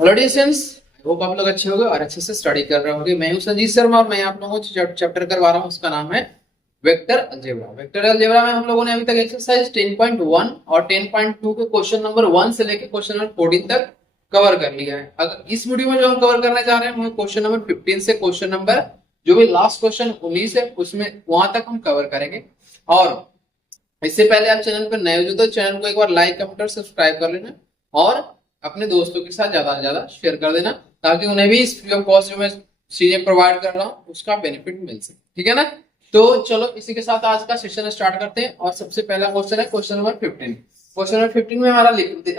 Hello dears, I hope आप लोग अच्छे होंगे और अच्छे से स्टडी कर रहे होंगे। मैं हूं संजीत शर्मा और मैं आप लोगों को चैप्टर करवा रहा हूं। उसका नाम है वेक्टर अलजेब्रा। वेक्टर अलजेब्रा में हम लोगों ने अभी तक एक्सरसाइज 10.1 और 10.2 के क्वेश्चन नंबर 1 से लेकर क्वेश्चन नंबर 14 तक कवर कर लिया है। अगर इस वीडियो में जो हम कवर करने जा रहे हैं वो क्वेश्चन नंबर 15 से क्वेश्चन नंबर जो भी लास्ट क्वेश्चन 19 है उसमें वहां तक हम कवर करेंगे। और इससे पहले आप चैनल पर नए हो तो चैनल को एक बार लाइक कमेंट और सब्सक्राइब कर लेना और अपने दोस्तों के साथ ज्यादा से ज्यादा शेयर कर देना ताकि उन्हें भी इस फ्री ऑफ कॉस्ट जो मैं चीजें प्रोवाइड कर रहा हूँ उसका बेनिफिट मिल सके। ठीक है ना। तो चलो इसी के साथ आज का सेशन स्टार्ट करते हैं और सबसे पहला क्वेश्चन है क्वेश्चन नंबर 15। क्वेश्चन नंबर 15 में हमारा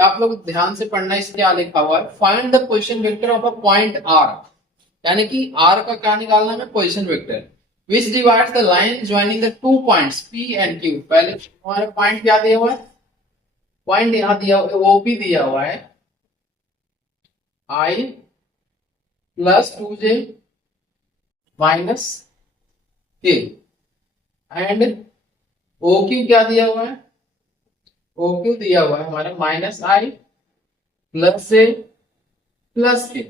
आप लोग ध्यान से पढ़ना, इसमें क्या लिखा हुआ है, find the position vector of a point R. यानी कि आर का क्या निकालना है, position vector which divides the line joining the two points P and Q। पहले हमारे पॉइंट क्या दिया हुआ है, पॉइंट यहां दिया हुआ है, OP दिया हुआ है I plus 2J minus K and OQ क्या दिया हुआ है, OQ दिया हुआ है हमारे minus I plus J plus K।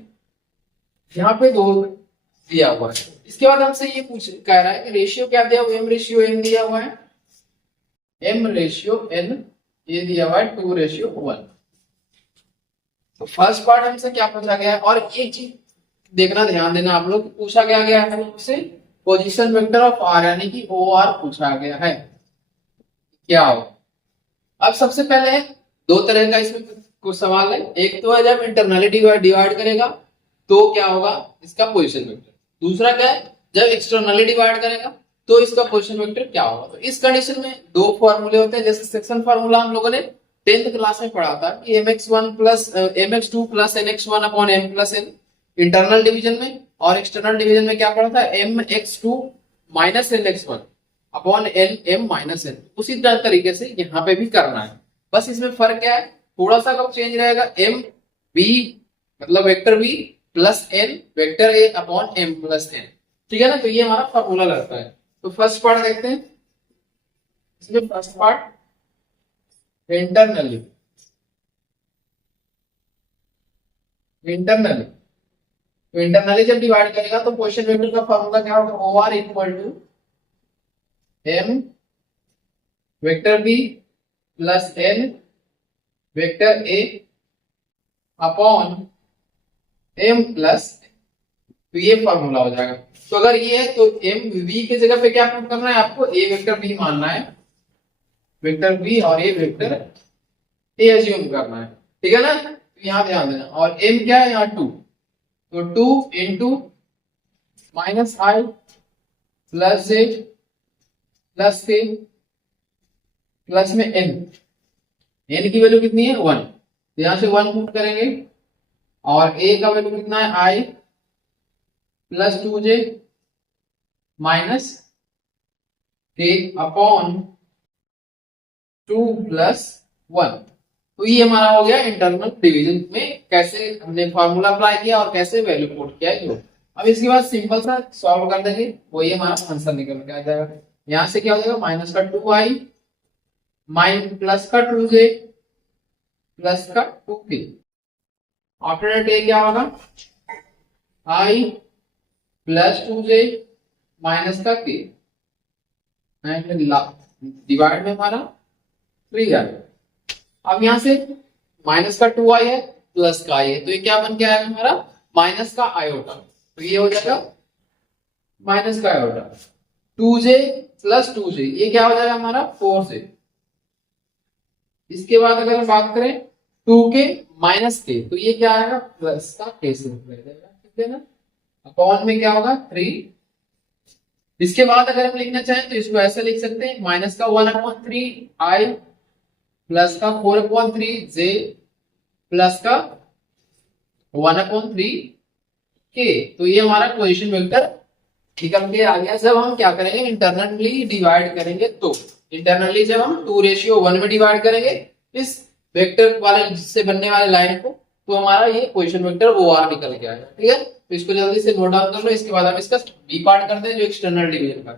यहाँ पे दो दिया हुआ है। इसके बाद हमसे ये पूछ कह रहा है कि रेशियो क्या दिया हुआ है, M दिया हुआ है, M/N ये दिया हुआ है 2:1। तो फर्स्ट पार्ट हमसे क्या पूछा गया है, और एक चीज देखना, ध्यान देना आप लोग, पूछा गया है हमसे पोजीशन वेक्टर ऑफ आर यानी कि OR पूछा गया है क्या हो। अब सबसे पहले दो तरह का इसमें कुछ सवाल है। एक तो है जब इंटरनली डिवाइड करेगा तो क्या होगा इसका पोजीशन वेक्टर, दूसरा क्या है जब एक्सटर्नली डिवाइड करेगा तो इसका पोजीशन वेक्टर क्या होगा। तो इस कंडीशन में दो फॉर्मूले होते हैं। जैसे सेक्शन फार्मूला हम लोगों ने 10th क्लास में पढ़ा था कि mx2 plus nx1 upon m plus n internal division में, और एक्सटर्नल डिवीजन में क्या पढ़ा था, mx2 minus nx1 upon m minus n। उसी तरह तरीके से यहाँ पे भी करना है, बस इसमें फर्क क्या है, थोड़ा सा कब चेंज रहेगा, m b मतलब vector b plus n vector a upon m plus n। ठीक है ना। तो ये हमारा फॉर्मूला लगता है। तो फर्स्ट पार्ट देखते हैं। इसमें फर्स्ट पार्ट इंटरनली तो इंटरनली जब डिवाइड करेगा तो पोजीशन वेक्टर का फॉर्मूला क्या होगा, OR equal to m vector b plus n vector a upon m plus. तो ये फॉर्मूला हो जाएगा। तो अगर ये है तो m v की जगह पे क्या पुट करना है आपको, a वेक्टर b मानना है, वेक्टर b और a वेक्टर a अज्यूम करना है। ठीक है ना। तो यहाँ ध्यान देना। और m क्या है यहाँ 2, तो 2 into minus i plus j plus k plus में n की वैल्यू कितनी है 1, तो यहाँ से 1 पुट करेंगे और a का वैल्यू कितना है i plus 2j minus k upon 2 plus 1। तो ये हमारा हो गया इंटरनल डिवीजन में कैसे हमने फॉर्मूला अप्लाई किया और कैसे वैल्यू पुट किया है। अब इसके बाद सिंपल सा सॉल्व कर देंगे, वही हमारा आंसर निकल के आ जाएगा। यहां से क्या हो जाएगा, माइनस का 2i माइनस प्लस का 2j प्लस का 2k। आफ्टर दैट क्या होगा, i प्लस 2j माइनस का k डिवाइड में हमारा 3 है। अब यहां से माइनस का 2i है प्लस का i है, तो ये क्या बन के आएगा हमारा माइनस का आयोटा। तो ये हो जाएगा माइनस का आयोटा 2j प्लस 2j, ये क्या हो जाएगा हमारा 4j। इसके बाद अगर हम बात करें 2k माइनस k, तो ये क्या आएगा प्लस का k से जाएगा। ठीक है ना। अपॉन में क्या होगा 3। इसके बाद अगर हम लिखना चाहें तो इसको ऐसे लिख सकते हैं, माइनस का 1/3i प्लस का 4/3j प्लस का 1/3k। तो ये हमारा पोजीशन वेक्टर निकल के आ गया। जब हम क्या करेंगे, इंटरनली डिवाइड करेंगे तो इंटरनली जब हम 2:1 में डिवाइड करेंगे इस वेक्टर वाले से बनने वाले लाइन को, तो हमारा ये पोजीशन वेक्टर OR निकल के आएगा। ठीक है। तो इसको जल्दी से नोट डाउन कर लो। इसके बाद हम इसका बी पार्ट करते हैं जो एक्सटर्नल डिवीजन का।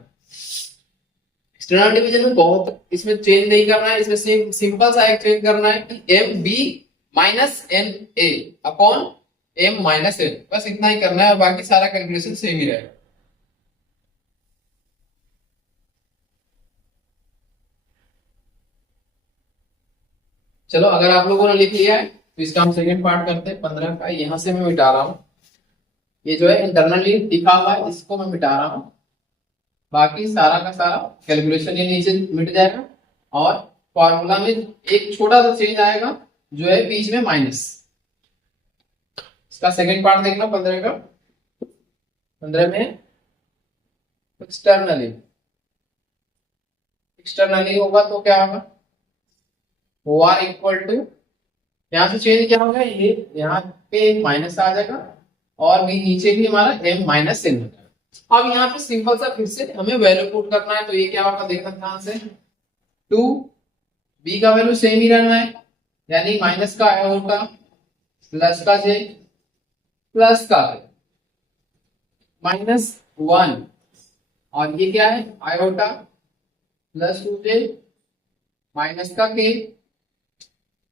एक्सटर्नल डिवीजन में बहुत इसमें चेंज नहीं करना है, इसमें सिंपल सा एक चेंज करना है कि M B minus N A upon m minus n, बस इतना ही करना है, बाकी सारा कैलकुलेशन सेम ही रहेगा। चलो अगर आप लोगों ने लिख लिया है तो इसका हम सेकंड पार्ट करते हैं। 15 का यहां से मैं मिटा रहा हूं, ये जो है इंटरनली लिखा हुआ है इसको मैं मिटा रहा हूं, बाकी सारा का सारा कैलकुलेशन ये नीचे मिट जाएगा। और फॉर्मूला में एक छोटा सा चेंज आएगा जो है बीच में माइनस। इसका सेकंड पार्ट देखना 15 का। 15 में एक्सटर्नली, एक्सटर्नली होगा तो क्या होगा, ओ आर इक्वल टू, यहां से चेंज क्या होगा, ये यहाँ पे माइनस आ जाएगा और भी नीचे भी हमारा m माइनस n हो जाएगा। अब यहाँ पे सिंपल सा फिर से हमें वैल्यू पुट करना है, तो ये क्या होगा देखना ध्यान से, 2 b का वैल्यू सेम ही रहना है, यानी माइनस का आयोटा प्लस का j प्लस का -1, और ये क्या है आयोटा प्लस 2j माइनस का k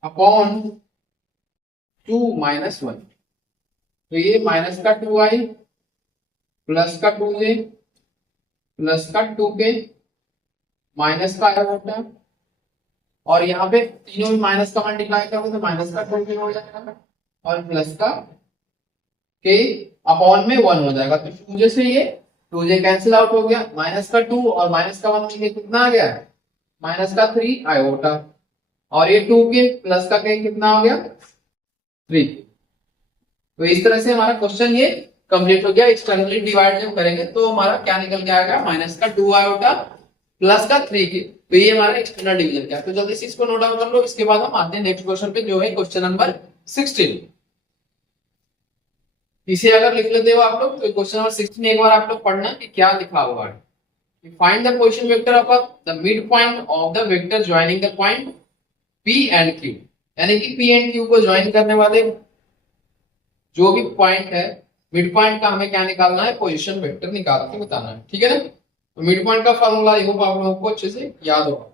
अपॉन 2 -1, तो ये माइनस का 2i प्लस का 2j प्लस का 2k माइनस का आयोटा, और यहाँ पे तीनों में माइनस का मल्टीप्लाई करोगे तो माइनस का 2k हो जाएगा और प्लस का k अपॉन में 1 हो जाएगा। तो 2j से ये 2j कैंसिल आउट हो गया, माइनस का 2 और माइनस का 1 मिलके कितना आ गया, माइनस का 3 आयोटा, और ये 2k प्लस का k कितना हो गया 3। तो इस तरह से हमारा क्वेश्चन ये कंप्लीट हो गया। एक्सटर्नली डिवाइड जब करेंगे तो हमारा क्या निकल के आएगा, माइनस का 2 आयोटा प्लस का 3k, तो ये हमारा एक्सटर्नल डिवीजन क्या है। तो जल्दी से इसको नोट डाउन कर लो, इसके बाद हम आते हैं नेक्स्ट क्वेश्चन पे जो है क्वेश्चन नंबर 16। इसे अगर लिख लेते हो आप लोग तो क्वेश्चन नंबर 16 एक बार आप लोग पढ़ना कि क्या लिखा हुआ है। Find the position vector of the mid point of the vector joining the point P and Q, यानी कि P एंड Q को ज्वाइन करने वाले जो भी पॉइंट है, मिड पॉइंट का हमें क्या निकालना है, पोजीशन वेक्टर निकाल के बताना है, ठीक है ना। तो मिड पॉइंट का फॉर्मूला आई होप आप लोगों को अच्छे से याद होगा।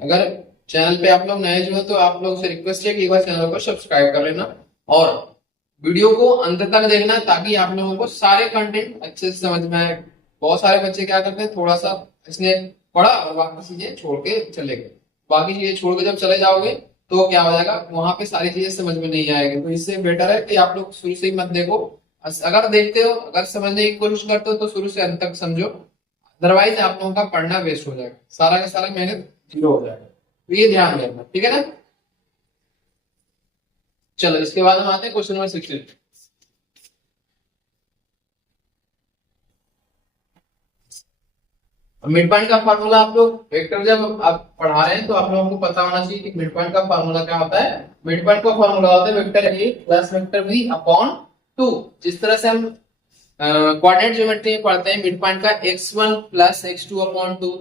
अगर चैनल पे आप लोग नए जो है तो आप लोगों से रिक्वेस्ट है कि एक बार चैनल को सब्सक्राइब कर लेना और वीडियो को अंत तक देखना, ताकि आप लोगों को सारे कंटेंट अच्छे से समझ में आए। बहुत सारे बच्चे क्या करते हैं, थोड़ा सा इसने पढ़ा और बाकी चीजें छोड़ के चले गए, बाकी चीजें छोड़ के जब चले जाओगे तो क्या हो जाएगा, वहां पे सारी चीजें समझ में नहीं आएगी। तो इससे बेटर है कि आप लोग शुरू से ही मत देखो, अगर देखते हो, अगर समझने की कोशिश करते हो तो शुरू से अंत तक समझो, अदरवाइज आप लोगों का पढ़ना वेस्ट हो जाएगा, सारा का सारा मेहनत जीरो हो जाएगा। तो ये ध्यान रखना, ठीक है ना। चलो इसके बाद हम आते हैं क्वेश्चन नंबर 16। मिड पॉइंट का फार्मूला आप लोग वेक्टर जब आप पढ़ा रहे हैं तो आप लोगों को पता होना चाहिए कि मिड पॉइंट का फार्मूला क्या होता है। मिड पॉइंट का फार्मूला होता है vector A plus vector B upon 2। जिस तरह से हम कोऑर्डिनेट ज्योमेट्री में पढ़ते हैं मिड पॉइंट का x1 plus x2 upon 2,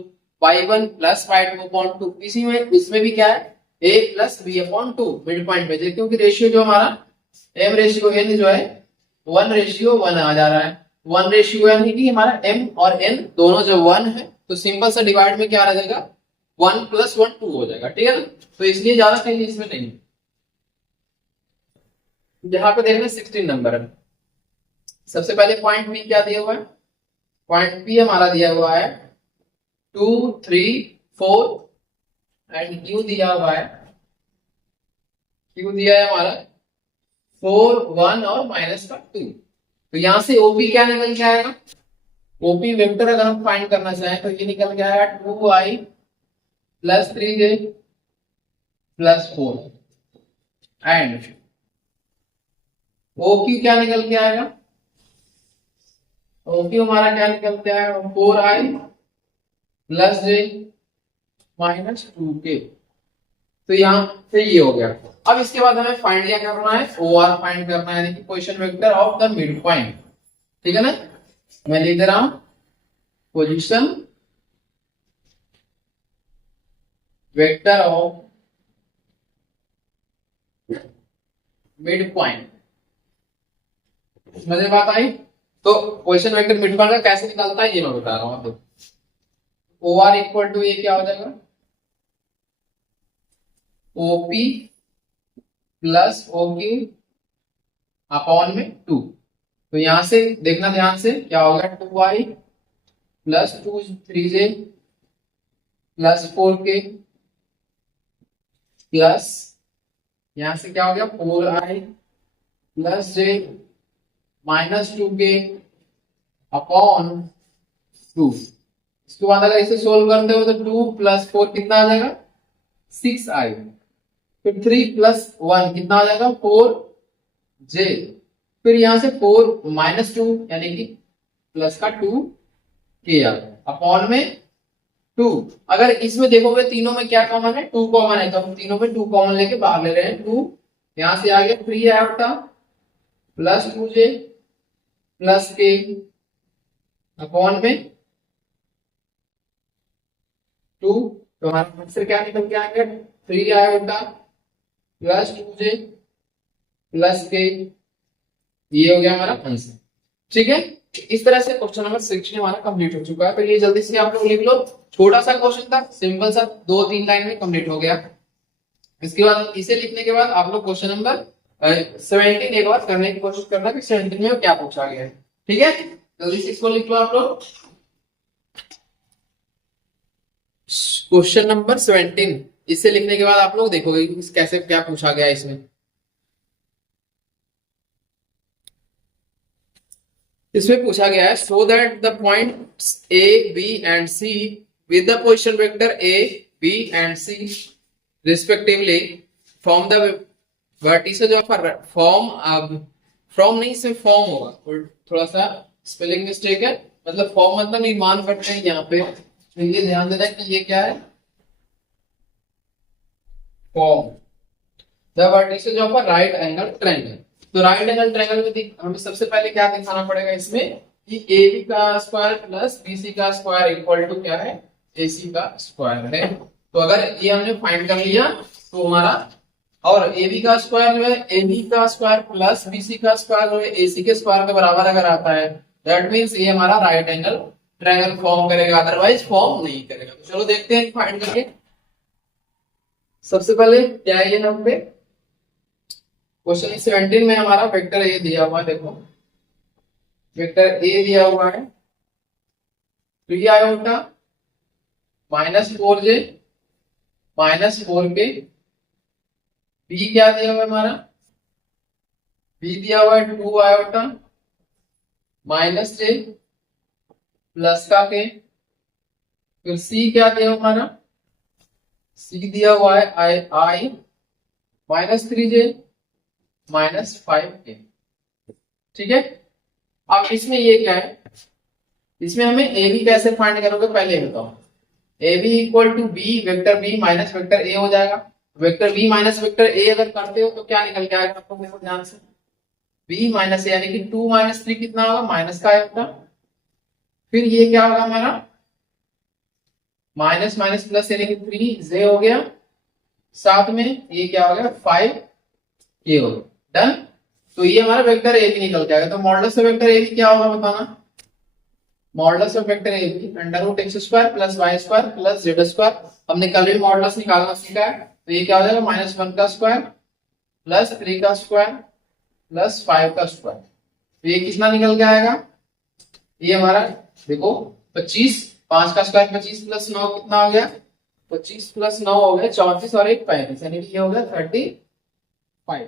y1 plus y2 upon 2, इसी में इसमें भी क्या है a plus b upon 2 mid point में, क्योंकि रेशियो जो हमारा m रेशियो n जो है 1:1 आ जा रहा है। 1:1 यानी कि हमारा m और n दोनों जो 1 है, तो सिंपल सा डिवाइड में क्या रह जाएगा 1 + 1 2 हो जाएगा, ठीक है ना। तो इसलिए ज्यादा कहीं इसमें नहीं, जहां पे देखना 16 नंबर है। सबसे पहले पॉइंट P क्या दिया हुआ है, पॉइंट P हमारा दिया हुआ है 2 3 4 एंड Q दिया हुआ है, Q दिया है हमारा 4 1 और -2। तो यहां से OP क्या निकल के आएगा, OP वेक्टर अगर हम फाइंड करना चाहें तो ये निकल के आएगा 2i + 3j + 4 एंड OQ क्या निकल के आएगा, OQ हमारा क्या निकल के आएगा 4i + j - 2k। तो यहां से ये हो गया। अब इसके बाद हमें फाइंड क्या करना है, OR फाइंड करना है, यानी कि position vector of the mid point, ठीक है ना। मैं लिख दे रहा हूं position vector of mid point. समझ में बात आई। तो पोजीशन वेक्टर मिड पॉइंट का कैसे निकालता है ये मैं बता रहा हूं आपको। ओ आर इक्वल टू ये क्या हो जाएगा, OP plus O Q upon में 2। तो यहां से देखना ध्यान से, क्या होगा, 2i plus 3j plus 4k plus यहां से क्या हो गया 4i plus j minus 2k upon 2। इसके बाद अगर इसे सोल्व करते हो तो 2 प्लस 4 कितना आ जाएगा, 6i। फिर 3 प्लस 1 कितना आ जाएगा, 4j। फिर यहां से 4 माइनस 2 यानी कि प्लस का 2k आ गया अपॉन में 2। अगर इसमें देखोगे तीनों में क्या कॉमन है, 2 कॉमन है, तो हम तीनों में 2 कॉमन लेके बाहर ले रहे हैं 2। यहां से आ गया 3 iota plus 2j plus k upon में 2। तो हमारा आंसर क्या निकल के आएंगे, 3 iota plus 2j plus k। ये हो गया हमारा आंसर। ठीक है, इस तरह से क्वेश्चन नंबर 16 हमारा कंप्लीट हो चुका है। तो ये जल्दी से आप लोग लिख लो, छोटा सा क्वेश्चन था, सिंपल सा, 2-3 लाइन में कंप्लीट हो गया। इसके बाद इसे लिखने के बाद आप लोग क्वेश्चन नंबर 17 एक बार करने की कोशिश करना कि 17 में क्या पूछा गया है। ठीक है, जल्दी से इसको लिख लो आप लोग। क्वेश्चन नंबर 17 इसे लिखने के बाद आप लोग देखोगे कि कैसे क्या पूछा गया है इसमें। इसमें पूछा गया है, so that the points A B and C with the position vector A B and C respectively from the vertices of form, from नहीं से फॉर्म होगा, और थोड़ा सा स्पेलिंग मिस्टेक है, मतलब फॉर्म मतलब निर्माण करते हैं यहाँ पे, तो ये ध्यान देना कि ये क्या है, form the vertices of a right angle triangle. तो राइट एंगल ट्रायंगल में हमें सबसे पहले क्या दिखाना पड़ेगा इसमें कि AB का स्क्वायर प्लस BC का स्क्वायर इक्वल टू क्या है, AC का स्क्वायर है। तो अगर ये हमने फाइंड कर लिया तो हमारा, और AB का स्क्वायर जो है AB का स्क्वायर प्लस BC का स्क्वायर जो है AC के स्क्वायर के बराबर अगर आता है, दैट मींस ये हमारा राइट एंगल ट्रायंगल फॉर्म करेगा, अदरवाइज फॉर्म नहीं करेगा। तो चलो देखते हैं फाइंड करके। सबसे पहले क्या है, यहाँ पे क्वेश्चन 17 में हमारा वेक्टर ए दिया हुआ है, देखो वेक्टर ए दिया हुआ है 3 iota minus 4j minus 4k। B क्या दिया हुआ है हमारा, बी दिया हुआ है 2 आयोटा माइनस j प्लस का k। फिर सी क्या दिया हुआ हमारा, सी दिया हुआ है आई माइनस 3j माइनस 5k। ठीक है, अब इसमें ये क्या है, इसमें हमें ए बी कैसे फाइंड करोगे पहले बताओ। A B equal to B vector B minus vector A हो जाएगा। Vector B minus vector A अगर करते हो तो क्या निकल के आएगा आपको, देखो ध्यान से, बी माइनस ए यानी कि 2 माइनस 3 कितना होगा, माइनस का आएगा। फिर ये क्या होगा हमारा, माइनस माइनस प्लस यानी कि 3j हो गया, साथ में ये क्या हो गया 5k हो गया। डन। तो ये हमारा वेक्टर ए बी निकल के आएगा। तो modulus of vector A B क्या होगा बताना, modulus of vector A B under root X square plus Y square plus Z square. हमने कल भी मॉडुलस निकालना सीखा है। तो ये क्या हो जाएगा, -1 का स्क्वायर प्लस 3 का स्क्वायर प्लस 5 का स्क्वायर। तो ये कितना निकल के आएगा, ये हमारा देखो 25, 5 का स्क्वायर 25 प्लस 9 कितना हो गया, 25 प्लस 9 हो गया 34 और 1 35, यानी कि ये हो गया 35।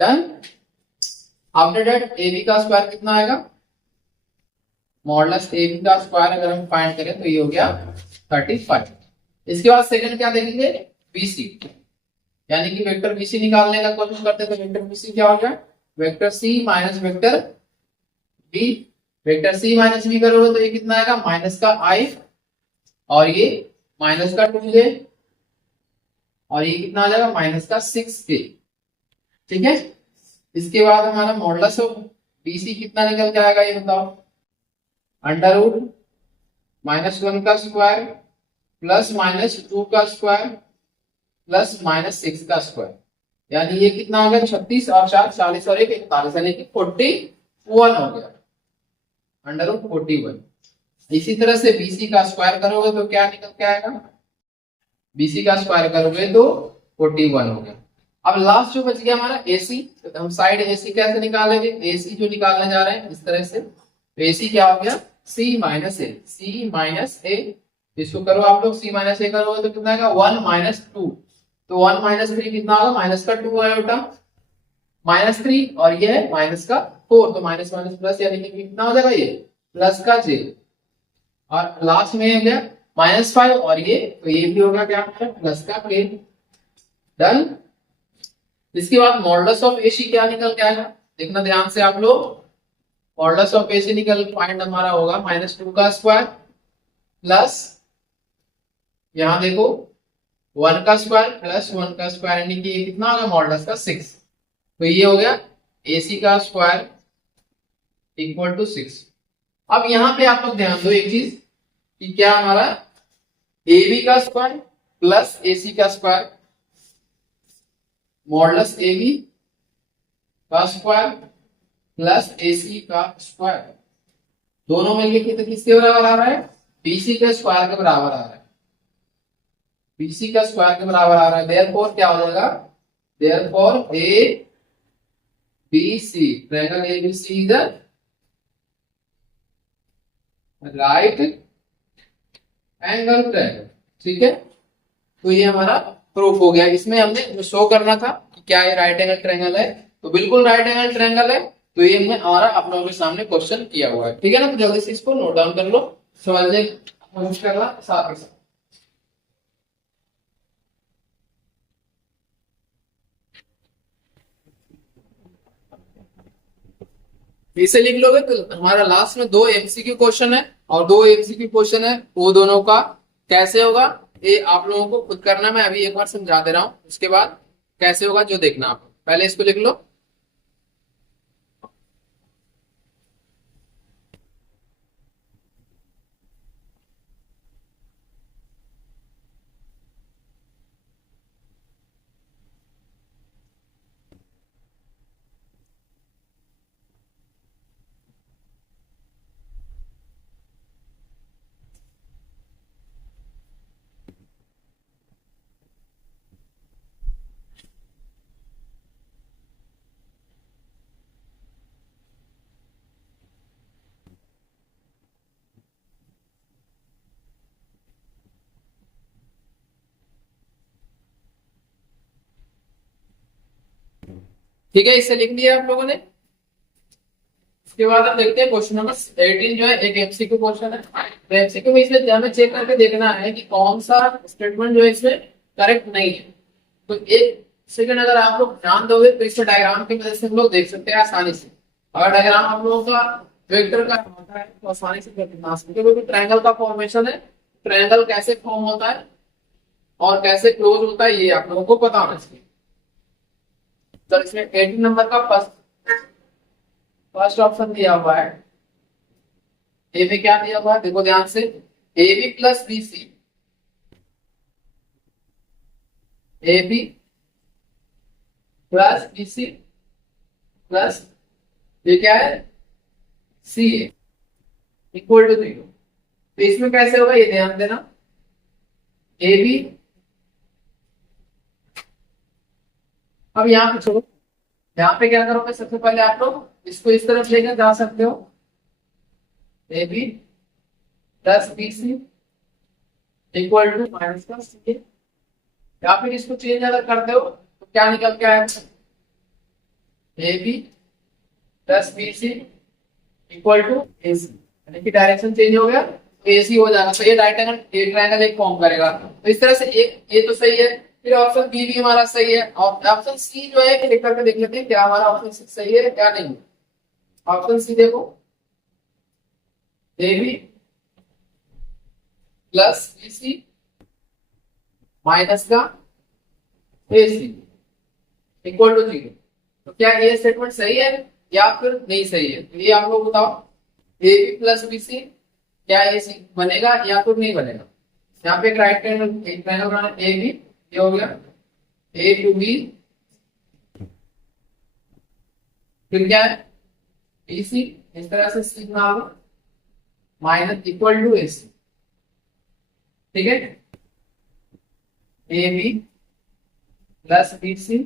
Done. After that A B का स्क्वायर कितना आएगा, मॉडुलस ए बी का स्क्वायर अगर हम फाइंड करें तो ये हो गया 35। इसके बाद सेकंड क्या देखेंगे, बीसी, यानी कि वेक्टर बीसी निकालने का कोशिश करते हैं। तो वेक्टर बीसी क्या हो गया, vector C minus vector B. Vector C minus B करोगे तो ये कितना आएगा, माइनस का आई और ये माइनस का 2j और ये कितना आ जाएगा, माइनस का 6k। ठीक है, इसके बाद हमारा मॉडुलस ऑफ बीसी कितना निकल के आएगा ये बताओ, अंडर रूट -1 का स्क्वायर प्लस -2 का स्क्वायर प्लस -6 का स्क्वायर, यानी ये कितना हो गया 36 और 4 40 और 1 41, यानी कि 41 हो गया, अंडर रूट 41। इसी तरह से बीसी का स्क्वायर करोगे तो क्या निकल के आएगा, बीसी का स्क्वायर करोगे तो 41 हो गया। अब लास्ट जो बच गया हमारा एसी, तो हम साइड एसी कैसे निकालेंगे, एसी जो निकालने जा रहे हैं इस तरह से, तो एसी क्या हो गया सी माइनस ए, सी माइनस ए, इसको करो आप लोग, सी माइनस ए करोगे तो कितना आएगा 1 माइनस 2, तो 1 माइनस 3 कितना होगा, माइनस का 2 आया बेटा, माइनस 3 और ये है माइनस का 4, तो माइनस माइनस प्लस यानी कि कितना हो जाएगा ये प्लस का जे, और लास्ट में हो गया -5 और ये, तो ये भी होगा क्या प्लस का के। डन। इसके बाद मॉडुलस ऑफ एसी क्या निकल के आएगा, देखना ध्यान से आप लोग, मॉडुलस ऑफ एसी निकल पॉइंट हमारा होगा -2 का स्क्वायर प्लस, यहां देखो 1 का स्क्वायर प्लस 1 का स्क्वायर, यानी कि ये कितना होगा मॉडुलस का 6, तो ये हो गया एसी का स्क्वायर इक्वल टू 6। अब यहां पे आप लोग ध्यान दो एक चीज कि क्या हमारा ए बी का स्क्वायर प्लस ए सी का स्क्वायर, मॉडुलस ए बी का स्क्वायर प्लस ए सी का स्क्वायर, दोनों मिलकर तो किसके बराबर आ रहा है, बीसी के स्क्वायर के बराबर आ रहा है, बीसी का स्क्वायर के बराबर आ रहा है। देयरफॉर क्या हो जाएगा, therefore A B C, triangle A B C is right angle triangle. ठीक है, तो ये हमारा प्रूफ हो गया। इसमें हमने जो शो करना था कि क्या ये राइट एंगल ट्रायंगल है, तो बिल्कुल राइट एंगल ट्रायंगल है, तो ये हमने हमारा आप लोगों के सामने क्वेश्चन किया हुआ है। ठीक है ना, तो जल्दी से इसको नोट डाउन कर लो, समझने की कोशिश करना साथ के साथ। इसे लिख लोगे तो हमारा लास्ट में 2 एमसीक्यू क्वेश्चन है और 2 एमसीक्यू क्वेश्चन है, वो दोनों का कैसे होगा ये आप लोगों को खुद करना, मैं अभी एक बार समझा दे रहा हूं, उसके बाद कैसे होगा जो देखना आप। पहले इसको लिख लो। ठीक है, इसे लिख दिया आप लोगों ने। इसके बाद हम देखते हैं क्वेश्चन नंबर 18 जो है एक एमसीक्यू क्वेश्चन है। तो एमसीक्यू में इसमें हमें चेक करके देखना है कि कौन सा स्टेटमेंट जो है इसमें करेक्ट नहीं है। तो एक सेकंड अगर आप लोग ध्यान दोगे तो इसमें डायग्राम की मदद से हम लोग देख सकते हैं आसानी से। अगर डायग्राम आप लोगों का वेक्टर का होता है तो आसानी से बना सकते हैं, क्योंकि ट्रायंगल का फॉर्मेशन है, ट्रायंगल कैसे फॉर्म होता है और कैसे क्लोज होता है ये आप लोगों को पता होना चाहिए। तो इसमें 18 नंबर का फर्स्ट ऑप्शन दिया हुआ है, ए में क्या दिया हुआ है देखो ध्यान से, A B plus B C, A B plus B C plus ये क्या है सी ए इक्वल टू 0। तो इसमें कैसे होगा ये ध्यान देना, ए बी, अब यहाँ पे छोड़ो, यहाँ पे क्या करोगे सबसे पहले आप लोग इसको इस तरफ लेकर जा सकते हो, A B plus B C equal to minus का सी ए, या फिर इसको चेंज अगर करते हो तो क्या निकल के आएगा, A B plus B C equal to A C, यानी कि डायरेक्शन चेंज हो गया तो ए सी हो जाएगा। तो ये राइट एंगल एक ट्रायंगल एक फॉर्म करेगा। तो इस तरह से एक ये तो सही है, फिर ऑप्शन बी भी हमारा सही है, और ऑप्शन सी जो है क्लिक करके देख लेते हैं क्या हमारा ऑप्शन सी सही है क्या नहीं। ऑप्शन सी देखो, A B plus B C minus का ए सी इक्वल टू 0। तो क्या ये स्टेटमेंट सही है या फिर नहीं सही है, तो ये आप लोग बताओ। A B plus B C क्या ये बनेगा या फिर नहीं बनेगा। यहाँ पे एक राइट ट्रायंगल बनाना, ए बी ये हो गया ए टू बी, फिर क्या है बी सी, इस तरह से सीखना होगा माइनस इक्वल टू AC, ठीक है, AB प्लस BC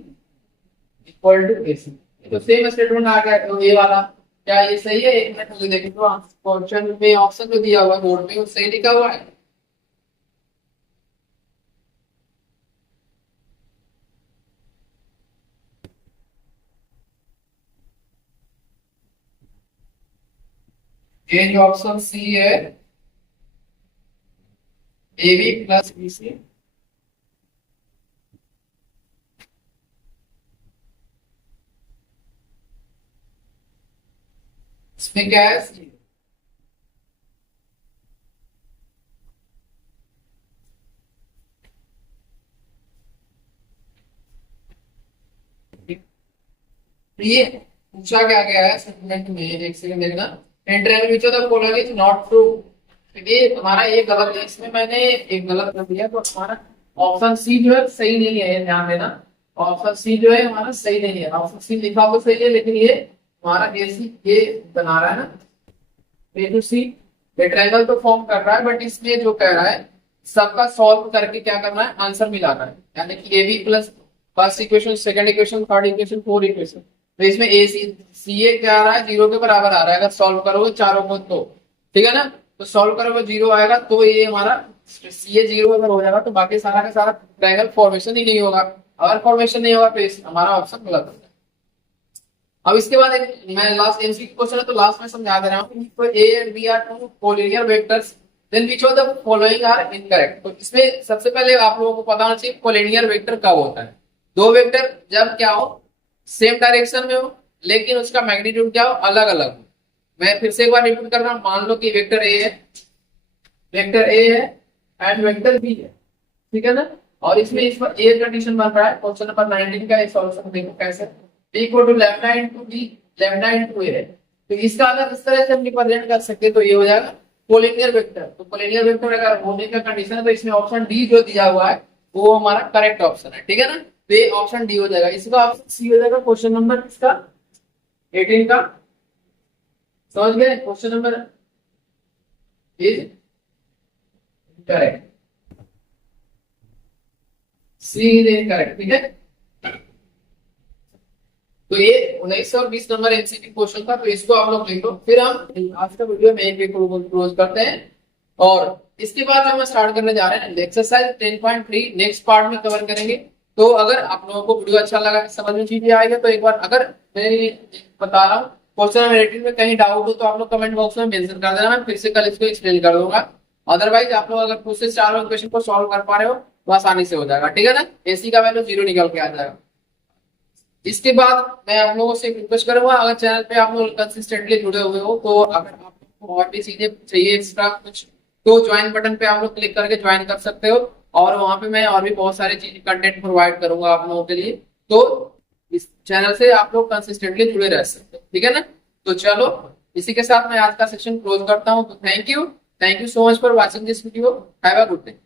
इक्वल टू AC। तो सेम स्टेटमेंट आ गया, तो ये वाला क्या ये सही है? एक मिनट मुझे देखिए, तो क्वेश्चन में ऑप्शन जो दिया हुआ है बोर्ड में वो सही लिखा हुआ है? ये जो ऑप्शन सी है, AB प्लस BC, इसमें क्या है? ये पूछा क्या गया है स्टेटमेंट में, एक सेकंड देखना। Interval which of the following is not true. ये हमारा ये गलत है, इसमें मैंने एक गलत कर दिया, तो हमारा ऑप्शन सी जो है सही नहीं है, ये ध्यान देना। ऑप्शन सी जो है हमारा सही नहीं है, ऑप्शन सी लिखा तो सही है लेकिन ये हमारा AC ये बना रहा है ना, A to C ये ट्रायंगल तो फॉर्म कर रहा है, बट इसमें जो कह रहा है सबका सॉल्व करके क्या करना है, आंसर मिलाना है, यानी कि AB plus first equation, second equation, third equation, fourth equation. तो इसमें CA क्या आ रहा है, 0 के बराबर आ रहा है अगर सॉल्व करोगे चारों को, तो ठीक है ना। तो सॉल्व करोगे 0 आएगा, तो ये हमारा CA 0 अगर हो जाएगा तो बाकी सारा का सारा ट्रायंगल फॉर्मेशन ही नहीं होगा। अगर फॉर्मेशन नहीं होगा तो हमारा ऑप्शन गलत है। अब इसके बाद एक मैं लास्ट MCQ क्वेश्चन है, तो लास्ट में समझा दे रहा हूँ। A and B are two collinear vectors, then which of the following are incorrect. तो इसमें सबसे पहले आप लोगों को पता होना चाहिए कोलिनियर वेक्टर कब होता है। दो वेक्टर जब क्या हो, सेम डायरेक्शन में हो लेकिन उसका मैग्नीट्यूड क्या हो, अलग अलग हो। मैं फिर से एक बार रिपीट कर रहा हूं, मान लो कि वेक्टर A है, वेक्टर A है एंड वेक्टर B है, ठीक है ना। और इसमें इस पर A कंडीशन बन रहा है, क्वेश्चन नंबर 19 का सॉल्यूशन देखो कैसे। Equal to lambda into D, lambda into A है। तो इसका अगर इस तरह से हम रिप्रेजेंट कर सकते तो ये हो जाएगा कोलिनियर वेक्टर। तो कोलिनियर वेक्टर अगर होने का कंडीशन है तो इसमें ऑप्शन डी जो दिया हुआ है वो हमारा करेक्ट ऑप्शन है, ठीक है ना। तो ये ऑप्शन डी हो जाएगा, इसका ऑप्शन सी हो जाएगा। क्वेश्चन नंबर इसका 18 का समझ गए, question number is correct, C is incorrect, ठीक है। तो ये 19 और 20 नंबर MCQ क्वेश्चन था, तो इसको आप लोग लिख लो। फिर हम आज का वीडियो में एक क्लोज करते हैं, और इसके बाद जो हम स्टार्ट करने जा रहे हैं एक्सरसाइज 10.3 नेक्स्ट पार्ट में कवर करेंगे। तो अगर आप लोगों को वीडियो अच्छा लगा, समझ में चीजें आएगा, तो एक बार अगर मैं बता रहा हूँ क्वेश्चन नंबर 18 में कहीं डाउट हो तो आप लोग कमेंट बॉक्स में मेंशन कर देना, मैं फिर से कल इसको एक्सप्लेन कर दूंगा। अदरवाइज आप लोग अगर खुद से चारों इक्वेशन को सॉल्व कर पा रहे हो तो आसानी से हो जाएगा, ठीक है ना। AC का वैल्यू 0 निकल के आ जाएगा। इसके बाद मैं आप लोगों से रिक्वेस्ट करूंगा, अगर चैनल पे आप लोग कंसिस्टेंटली जुड़े हुए हो तो अगर आपको और भी चीजें चाहिए एक्स्ट्रा कुछ, तो ज्वाइन बटन पे आप लोग क्लिक करके ज्वाइन कर सकते हो, और वहां पे मैं और भी बहुत सारी चीज कंटेंट प्रोवाइड करूंगा आप लोगों के लिए। तो इस चैनल से आप लोग कंसिस्टेंटली जुड़े रह सकते हो, ठीक है ना। तो चलो इसी के साथ मैं आज का सेशन क्लोज करता हूँ। तो thank you so much for watching this video, have a good day.